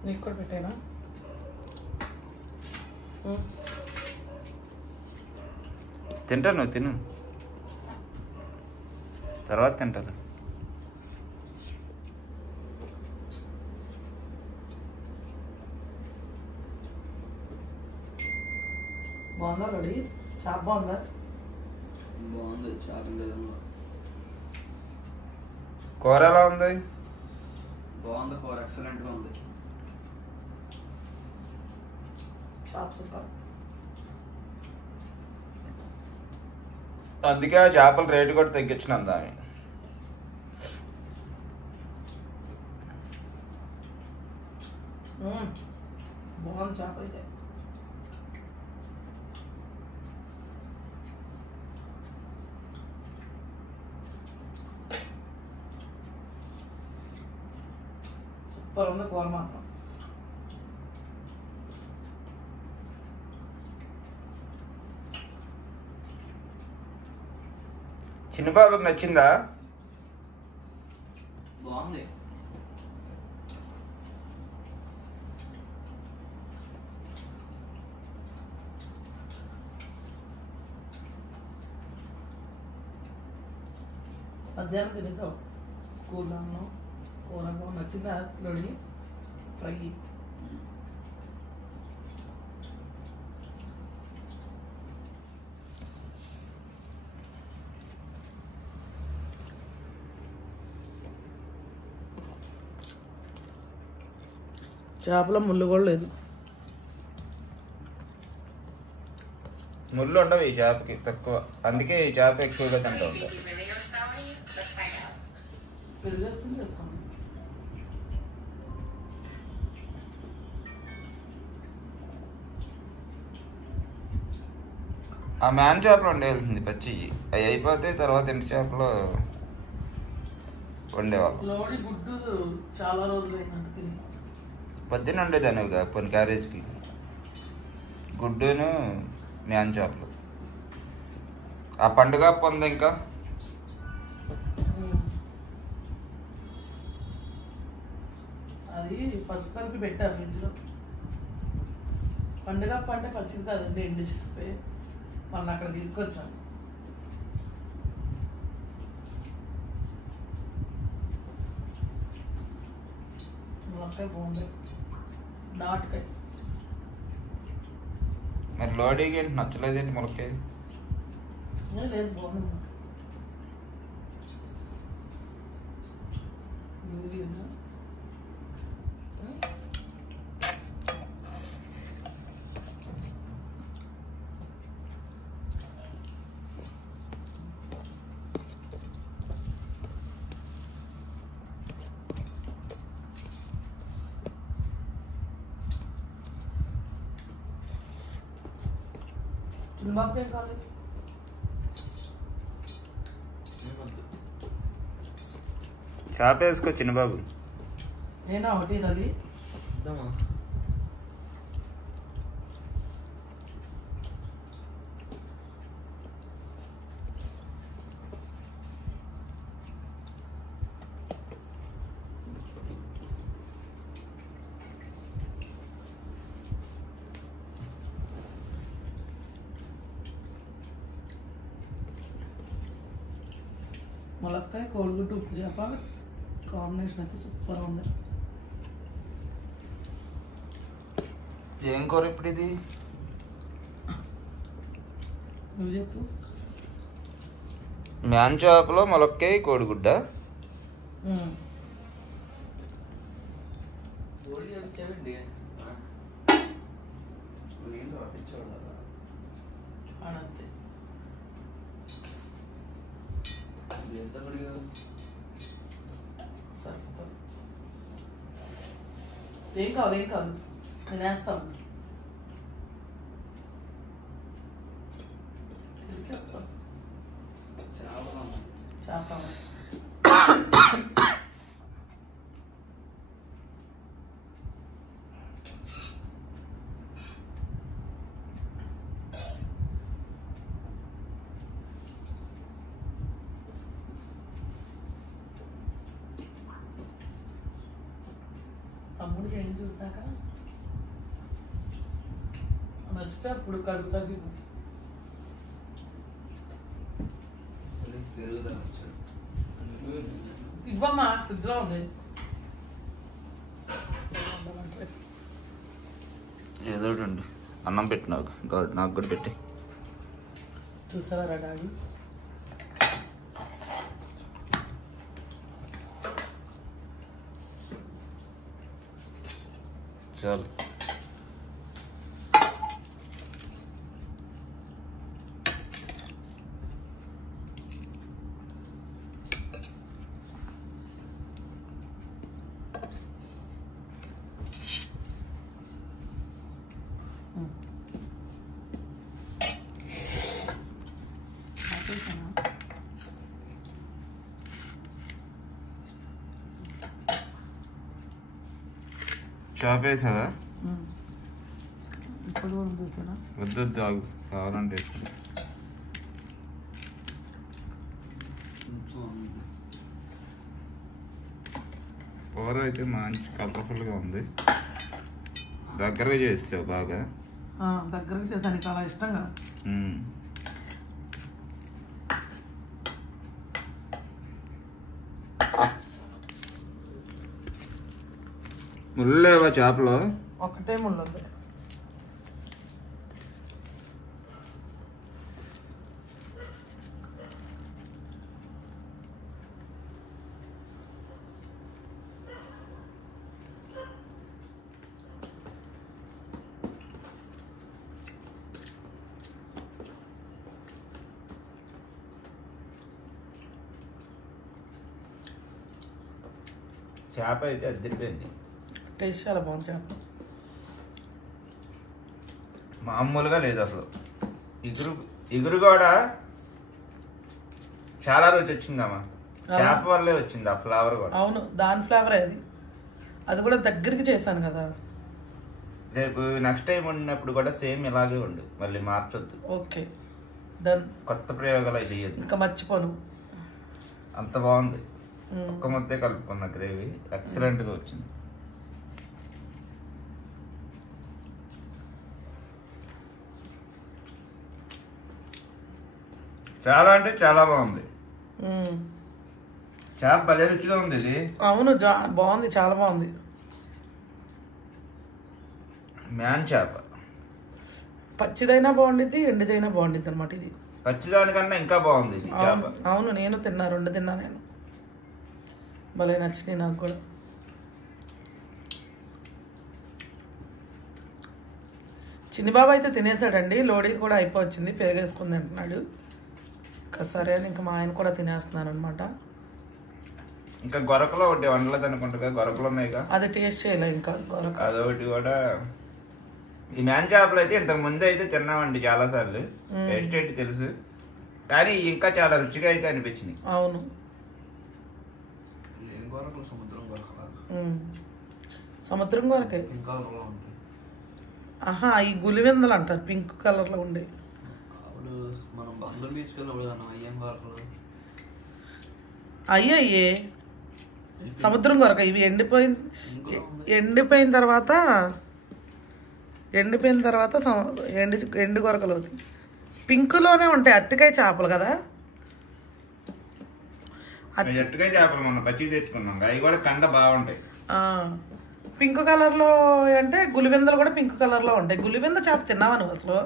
నీకు కూడా పెట్టానా? తింటాను, తిను, తర్వాత తింటాను. బాగుందా లోడి? చాప్ బాగుందా? బాగుంది. చాపింగ్ కూర ఎలా ఉంది? బాగుంది. కూర ఎక్సలెంట్గా ఉంది. Chop super. అందుకే ఆ చేపల రేటు కూడా తగ్గించిన దాన్ని. బాగుంది చేప అయితే. సూపర్ ఉంది కూర మాత్రం. చిన్న బాబుకి నచ్చిందా? బాగుంది. మధ్యాహ్నం తినేసావు స్కూల్లో? కూర నచ్చిందా లోడి? ఫ్రై చేపల ముళ్ళు కూడా లేదు. ముళ్ళు ఉండవు ఈ చేపకి, తక్కువ. అందుకే ఈ చేప ఎక్కువగా తింటూ ఉంటారు. పెరుగు వేసుకుని చేసుకోండి. ఆ మ్యాన్ చేపలు వండేయాల్సింది పచ్చి. అవి అయిపోతే తర్వాత ఎండు చేపలు వండేవాళ్ళం. లోడి గుడ్డు చాలా రోజులు అయిందంట తిని. పొద్దున్న వండేదానివిగా కొన్ని క్యారేజ్కి గుడ్డును మ్యాన్ చేపలు. ఆ పండుగ పొంది ఇంకా అది పసుపు కలిపి పెట్టా ఫ్రిడ్జ్లో. పండుగ అంటే పచ్చిది కాదండి, ఎండి చెప్పే మొన్న అక్కడ తీసుకొచ్చాను. ములక్కాయ బాగుంది, నాటుకాయ. మరి లోడీకి ఏంటి నచ్చలేదేంటి ములక్కాయ? లేదు బాగుంది. బాబు ఏం కావాలి? చేప వేసుకో చిన్నబాబు. నేనా ఒకటి తల్లి. ములక్కాయ కోడిగుడ్డు ఉప్పు చేప కాంబినేషన్ అయితే సూపర్ ఉంది. ఏం కూర ఇప్పుడు ఇది? నువ్వు చెప్పు. మ్యాన్ చేపలో ములక్కాయ కోడిగుడ్డ. అంతే. సరిపోతుంది. ఏం కాదు ఏం కాదు, నేను వేస్తాను. చేస్తాను. తమ్ముడు చేంజ్ చూసాక నచ్చితే అప్పుడు కడుగుతాకి ఇవ్వమ్మా, ఫ్రిడ్జ్లో ఉంది. ఏదో ఒకటి అన్నం పెట్టి నాకు కూడా పెట్టి. చూసారా డాడీ? చాలు. షాప్ వేసావా? ఇప్పుడు కూడా చూసానా? వద్దు ఆగు, కావాలంటే వేసుకున్నా. కూర అయితే మంచి కలర్ఫుల్గా ఉంది. దగ్గరగా చేసావు బాగా. దగ్గరగా చేశాను, నీకు అలా ఇష్టంగా. ముళ్ళేవా చేపలో? ఒకటే ముళ్ళు ఉంది. చేప అయితే అద్దరిపోయింది. టేస్ట్ చాలా బాగుంది చేప, మామూలుగా లేదు అసలు. ఇగురు కూడా చాలా రుచి వచ్చిందమ్మా. చేప వల్లే వచ్చింది ఆ ఫ్లేవర్ కూడా. అవును, దాని ఫ్లేవరే అది కూడా దగ్గరికి చేశాను కదా. రేపు నెక్స్ట్ టైం వండినప్పుడు కూడా సేమ్ ఇలాగే ఉండు, మళ్ళీ మార్చొద్దు. Okay done. కొత్త ప్రయోగాలు అయితే చేయొద్దు. ఇంకా మర్చిపోను. అంత బాగుంది. ఒక్క ముద్దే కలుపుకున్న గ్రేవీ ఎక్సలెంట్ గా వచ్చింది. చాలా అంటే చాలా బాగుంది. చేప భలే రుచిగా ఉంది ఇది. అవును బాగుంది, చాలా బాగుంది. మ్యాన్ చేప పచ్చిదైనా బాగుండిద్ది, ఎండిదైనా బాగుండిద్ది అనమాట. ఇది పచ్చిదానికన్నా ఇంకా బాగుంది ఇది చేప. అవును, నేను తిన్నా, 2 తిన్నా నేను. భలే నచ్చినాయి నాకు కూడా. చిన్నిబాబు అయితే తినేసాడండి. లోడీ కూడా అయిపోవచ్చింది, పెరిగేసుకుంది అంటున్నాడు. సరే అని ఇంకా మా ఆయన కూడా తినేస్తున్నాను అనమాట. ఇంకా గొరకలో ఒకటి వండలేదు అనుకుంటా, గొరకలు ఉన్నాయిగా, అది టేస్ట్ చేయలే ఇంకా గొరక. అదొకటి కూడా. ఈ మ్యాన్ చేపలు అయితే ఇంతకు ముందు అయితే తిన్నామండి చాలా సార్లు, టేస్ట్ ఏంటి తెలుసు, కానీ ఇంకా చాలా రుచిగా అయితే అనిపించింది. అవును, సముద్రం గొరకే. ఆహా, ఈ గులివెందలు అంటారు, పింక్ కలర్ లో ఉండే. అయ్యే సముద్రం గొరక. ఇవి ఎండిపోయిన తర్వాత ఎండు గొరకలు పింక్లోనే ఉంటాయి. అరటికాయ చేపలు కదా. అరటికాయ చేపలు మొన్న పచ్చి తెచ్చుకున్నాం, అవి కూడా కండ బాగుంటాయి. పింక్ కలర్ లో అంటే గులివెందలు కూడా పింక్ కలర్ లో ఉంటాయి. గులివెంద చేప తిన్నావా నువ్వు అసలు?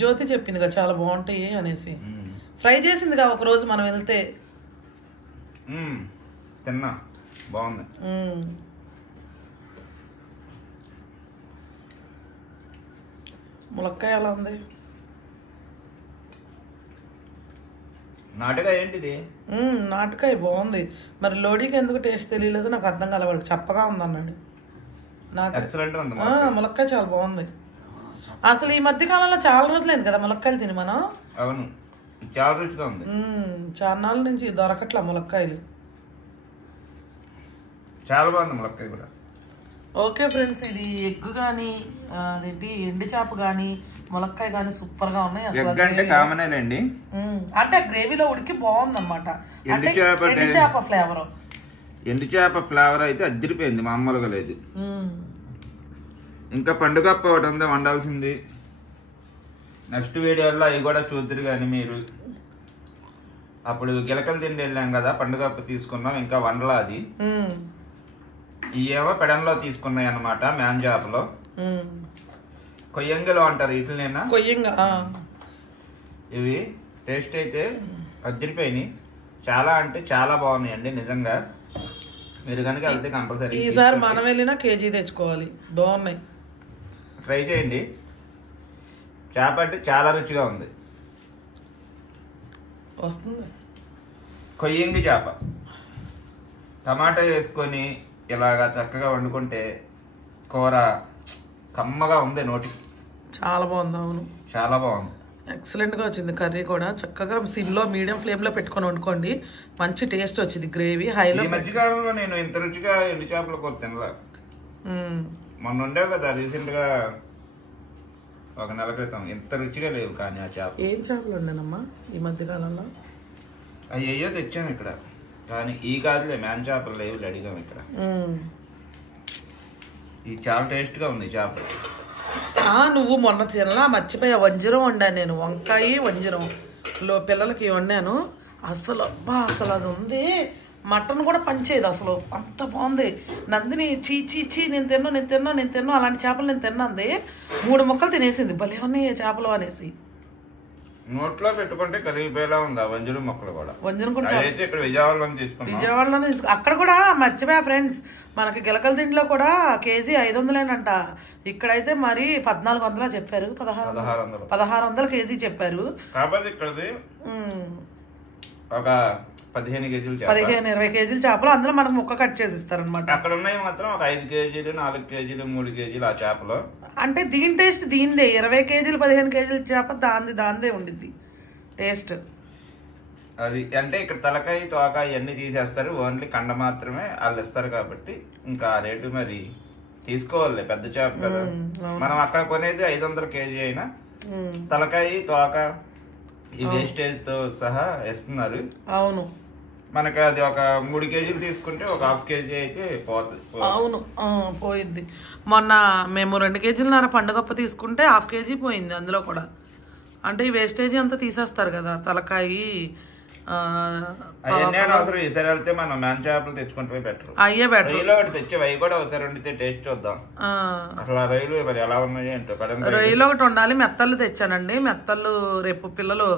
జ్యోతి చెప్పింది కదా చాలా బాగుంటాయి అనేసి. ఫ్రై చేసింది కదా ఒక రోజు మనం వెళ్తే. తిన్నా, బాగుంది. ములక్కాయ ఎలా ఉంది? నాటుకాయ ఏంటిది? నాటుకాయ బాగుంది. మరి లోడీకి ఎందుకు టేస్ట్ తెలియలేదు నాకు అర్థం కాలే. వాడికి చప్పగా ఉంది అన్నాడు. ములక్కాయ చాలా బాగుంది. అసలు ఈ మధ్య కాలంలో చాలా రోజులైంది కదా ములక్కాయలు తిని మనం. అవును, చాలా రుచిగా ఉంది. చాలా నాళ్ళ నుంచి దొరకట్లా ములక్కాయలు. చాలా బాగుంది ములక్కాయ కూడా. ఓకే ఫ్రెండ్స్, ఇది ఎగ్ కానీ అదేంటి ఎండి చేప కానీ ములక్కాయ కానీ సూపర్ గా ఉన్నాయి. అంటే గ్రేవీలో ఉడికి బాగుంది అనమాట. ఎండి చేప ఫ్లేవర్ అయితే అద్దరిపోయింది, మామూలుగా లేదు. ఇంకా పండుగప్ప ఒకటి ఉంది వండాల్సింది. నెక్స్ట్ వీడియోలో అవి కూడా చూద్దరు కానీ మీరు. అప్పుడు గిలకలు తిండి వెళ్ళాం కదా, పండుగప్ప తీసుకున్నాం, ఇంకా వండలా అది. ఇవేమో పెడంలో తీసుకున్నాయి అనమాట, మ్యాన్ చేపలో. కొయ్యంగలు అంటారు వీటినేనా? ఇవి టేస్ట్ అయితే అద్దరిపోయినాయి. చాలా అంటే చాలా బాగున్నాయండి నిజంగా. మీరు కనుక వెళ్తే కంపల్సరీ ఈసారి మనం వెళ్ళినా కేజీ తెచ్చుకోవాలి, బాగున్నాయి. ట్రై చేయండి. చేప అంటే చాలా రుచిగా ఉంది. వస్తుంది కొయ్యంగి చేప టమాటా వేసుకొని ఇలాగా చక్కగా వండుకుంటే కూర కమ్మగా ఉంది నోటికి. చాలా బాగుంది. అవును, చాలా బాగుంది. ఎక్సలెంట్ గా వచ్చింది. కర్రీ కూడా చక్కగా సిమ్లో మీడియం ఫ్లేమ్ లో పెట్టుకొని వండుకోండి, మంచి టేస్ట్ వచ్చింది. గ్రేవీ హైలో. ఈ మధ్యకాలంలో నేను ఇంత రుచిగా ఎండు చేపల కూర తినలా. మొన్న ఉండేవి కదా రీసెంట్ గా, 1 నెల క్రితం. ఇంత రుచిగా లేవు కానీ ఆ చేప. ఏం చేపలు ఉండేనమ్మా ఈ మధ్యకాలంలో? అయ్యో తెచ్చాము ఇక్కడ, కానీ ఈ కాదులే మ్యాన్ చేపలు లేవు, అడిగాము ఇక్కడ. ఇది చాలా టేస్ట్ గా ఉంది చేపలు. నువ్వు మొన్న తినలా, మర్చిపోయా. వంజరం వండాను నేను, వంకాయ వంజరం పిల్లలకి వండాను. అసలు అసలు అది ఉంది. మటన్ కూడా పంచేది అసలు, అంత బాగుంది. నందిని చీ నేను తిన్నా అలాంటి చేపలు నేను తిన్నాంది. 3 ముక్కలు తినేసింది. భలే ఉన్నాయి చేపలు అనేసి. నోట్లో పెట్టుకుంటే కరిగిపోయేలా ఉంది వంజరం మొక్కలు కూడా. వంజరం కూడా ఇక్కడ విజయవాడలోనే అక్కడ కూడా మర్చిపోయా ఫ్రెండ్స్. మనకి గిలకల తిండిలో కూడా కేజీ 500 ఇక్కడైతే మరి 1400 చెప్పారు. 1600 కేజీ చెప్పారు. కాబట్టి ఇక్కడ ఒక 15 కేజీలు 15-20 కేజీల చేపలు అందులో మనకు ముక్క కట్ చేసి ఇస్తారనమాట. అక్కడ ఉన్నాయి మాత్రం ఒక 5 కేజీలు 4 కేజీలు 3 కేజీలు ఆ చేపలు. అంటే దీని టేస్ట్ దీనిదే. 20 కేజీలు 15 కేజీల చేప దాందే ఉండిద్ది టేస్ట్. అది అంటే ఇక్కడ తలకాయ తోకాయ ఇవన్నీ తీసేస్తారు, ఓన్లీ కండ మాత్రమే వాళ్ళు ఇస్తారు కాబట్టి ఇంకా ఆ రేటు మరి తీసుకోవాలి. పెద్ద చేప కదా, మనం అక్కడ కొనేది 500 కేజీ అయినా తలకాయ తోక ఈ వేస్టేజ్ తో సహా ఇస్తున్నారు. అవును, మనకి అది ఒక 3 కేజీలు తీసుకుంటే ఒక 1/2 కేజీ అయితే పోతుంది. అవును పోయిద్ది. మొన్న మేము 2 కేజీలన్నర పండుగప్ప తీసుకుంటే 1/2 కేజీ పోయింది అందులో కూడా. అంటే ఈ వేస్టేజ్ అంతా తీసేస్తారు కదా, తలకాయ అవసరం. ఈసారి వెళ్తే మనం మ్యాన్ చేపలు తెచ్చుకుంటే బెటర్. అయ్యే బెటర్. రొయ్యలు ఒకటి తెచ్చి అవి కూడా ఒకసారి వండితే టేస్ట్ చూద్దాం అసలు ఆ రొయ్యలు మరి ఎలా ఉన్నాయి ఏంటో. రొయ్యలు ఒకటి ఉండాలి. మెత్తళ్ళు తెచ్చానండి. మెత్తళ్ళు రేపు పిల్లలు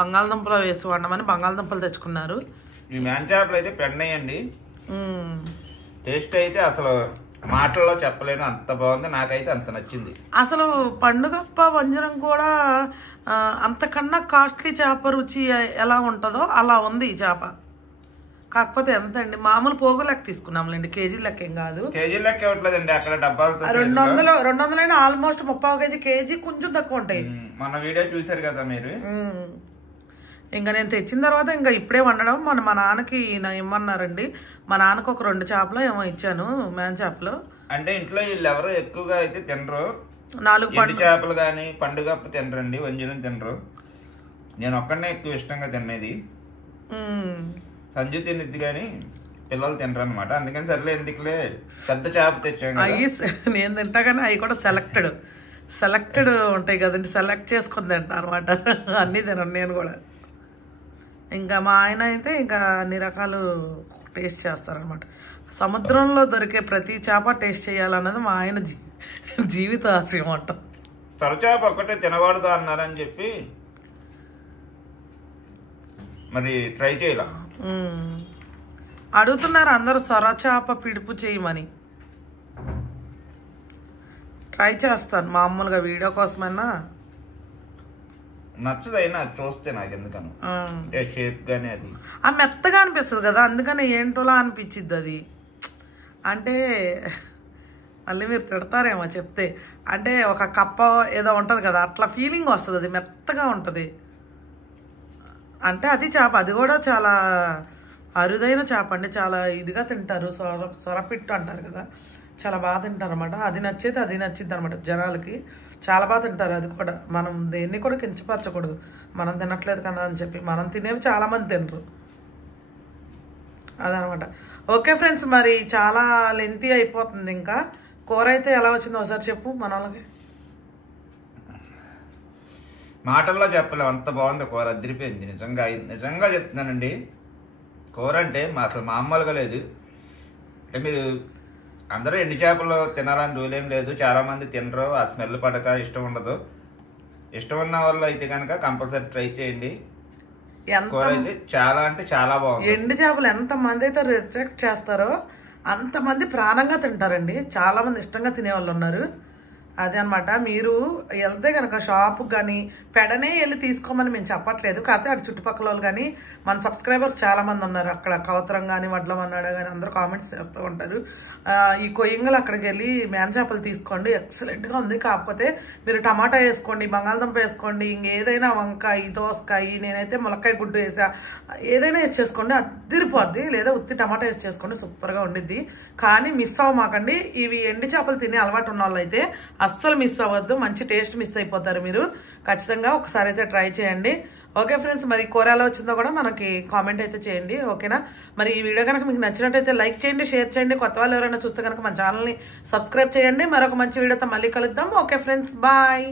బంగాళదుంపలు వేసి వండమని బంగాళదుంపలు తెచ్చుకున్నారు. ఈ మ్యాన్ చేపలు అయితే పెన్నయ్యండి. టేస్ట్ అయితే అసలు మాటల్లో చెప్పలేను, అంత బాగుంది. నాకైతే అంత నచ్చింది. అసలు పండుగప్ప వంజరం కూడా అంతకన్నా కాస్ట్లీ చేప రుచి ఎలా ఉంటుందో అలా ఉంది ఈ చేప. కాకపోతే ఎంత అండి, మామూలు పోగు లెక్క తీసుకున్నాంలేండి, కేజీ లెక్క ఏం కాదు. కేజీ లెక్క ఇవ్వట్లేదండి అక్కడ డబ్బాలు. 200 ఆల్మోస్ట్ 30 కేజీ కొంచెం తక్కువ ఉంటాయి. మన వీడియో చూసారు కదా మీరు. ఇంకా నేను తెచ్చిన తర్వాత ఇంకా ఇప్పుడే వండడం. మా నాన్నకి ఇమ్మన్నారండి. మా నాన్నకు ఒక 2 చేపలు ఏమో ఇచ్చాను, మ్యాన్ చేపలు. అంటే ఇంట్లో వీళ్ళు ఎవరు ఎక్కువగా అయితే తినరు. 4 చేపలు గానీ పండుగప్ప తినరండి, వంజరం తినరు. నేను ఒక్కడనే ఎక్కువ ఇష్టంగా తినేది. సంజు తినిద్ది కానీ పిల్లలు తినరు అనమాట. అందుకని సర్లే ఎందుకులే పెద్ద చేప తెచ్చాను. అవి నేను తింటా కానీ అవి కూడా సెలెక్టెడ్ ఉంటాయి కదండి, సెలెక్ట్ చేసుకుని తింటా అనమాట. అన్నీ తినను నేను కూడా. ఇంకా మా ఆయన అయితే ఇంకా అన్ని రకాలు టేస్ట్ చేస్తారనమాట. సముద్రంలో దొరికే ప్రతి చేప టేస్ట్ చేయాలన్నది మా ఆయన జీవిత ఆశయం అంట. సొరచేప ఒక్కటే తినకూడదు అన్నారని చెప్పి మరి ట్రై చేయాల. అడుగుతున్నారు అందరూ సొరచేప పిడుపు చేయమని. ట్రై చేస్తాను మామూలుగా వీడియో కోసమైనా. నచ్చదైనా చూస్తే నాకు ఎందుకను షేప్ గానీ అది మెత్తగా అనిపిస్తుంది కదా, అందుకని ఏంటోలా అనిపించిద్ది అది. అంటే మళ్ళీ మీరు తిడతారేమో చెప్తే. అంటే ఒక కప్ప ఏదో ఉంటుంది కదా, అట్లా ఫీలింగ్ వస్తుంది. అది మెత్తగా ఉంటుంది. అంటే అది చేప, అది కూడా చాలా అరుదైన చేప అండి. చాలా ఇదిగా తింటారు. సొరపిట్టు అంటారు కదా, చాలా బాగా తింటారు అనమాట. అది నచ్చితే అది నచ్చిద్ది అనమాట జనాలకి. చాలా బాగా తింటారు అది కూడా. మనం దేన్ని కూడా కించపరచకూడదు. మనం తినట్లేదు కదా అని చెప్పి. మనం తినేవి చాలామంది తినరు అదనమాట. ఓకే ఫ్రెండ్స్, మరి చాలా లెంతీ అయిపోతుంది. ఇంకా కూర అయితే ఎలా వచ్చిందో ఒకసారి చెప్పు మన వాళ్ళకి. మాటల్లో చెప్పలేము, అంత బాగుంది కూర. అదిరిపోయింది నిజంగా చెప్తున్నానండి. కూర అంటే అసలు మామూలుగా లేదు. అంటే మీరు అందరూ ఎండు చేపలు తినాలని రూలేం లేదు. చాలా మంది తినరు, ఆ స్మెల్ పడక ఇష్టం ఉండదు. ఇష్టం ఉన్న వాళ్ళు అయితే కనుక కంపల్సరీ ట్రై చేయండి. కూర అయితే చాలా అంటే చాలా బాగుంది. ఎండు చేపలు ఎంత మంది అయితే రిజెక్ట్ చేస్తారో అంతమంది ప్రాణంగా తింటారండి. చాలా మంది ఇష్టంగా తినేవాళ్ళు ఉన్నారు. అదే అనమాట. మీరు వెళ్తే కనుక షాప్కి కానీ పెడనే వెళ్ళి తీసుకోమని మేము చెప్పట్లేదు. కాకపోతే అటు చుట్టుపక్కల వాళ్ళు కానీ మన సబ్స్క్రైబర్స్ చాలామంది ఉన్నారు అక్కడ. కవతరం కానీ వడ్లమన్నాడు కానీ అందరూ కామెంట్స్ చేస్తూ ఉంటారు. ఈ కొయ్యంగలు అక్కడికి వెళ్ళి మ్యాన్ చేపలు తీసుకోండి, ఎక్సలెంట్గా ఉంది. కాకపోతే మీరు టమాటా వేసుకోండి, బంగాళదుంప వేసుకోండి, ఇంకేదైనా వంకాయ దోసకాయ, నేనైతే ములక్కాయ గుడ్డు వేసా, ఏదైనా వేసి చేసుకోండి, అదిరిపోద్ది. లేదా ఉత్తి టమాటా వేసి చేసుకోండి, సూపర్గా ఉండిద్ది. కానీ మిస్ అవ్వమాకండి. ఇవి ఎండు చేపలు తినే అలవాటు ఉన్న వాళ్ళు అయితే అస్సలు మిస్ అవ్వద్దు. మంచి టేస్ట్ మిస్ అయిపోతారు మీరు. ఖచ్చితంగా ఒకసారి అయితే ట్రై చేయండి. ఓకే ఫ్రెండ్స్, మరి కూర ఎలా వచ్చిందో కూడా మనకి కామెంట్ అయితే చేయండి. ఓకేనా? మరి ఈ వీడియో కనుక మీకు నచ్చినట్టయితే లైక్ చేయండి, షేర్ చేయండి. కొత్త వాళ్ళు ఎవరైనా చూస్తే కనుక మన ఛానల్ని సబ్స్క్రైబ్ చేయండి. మరొక మంచి వీడియోతో మళ్ళీ కలుద్దాం. Okay friends, bye.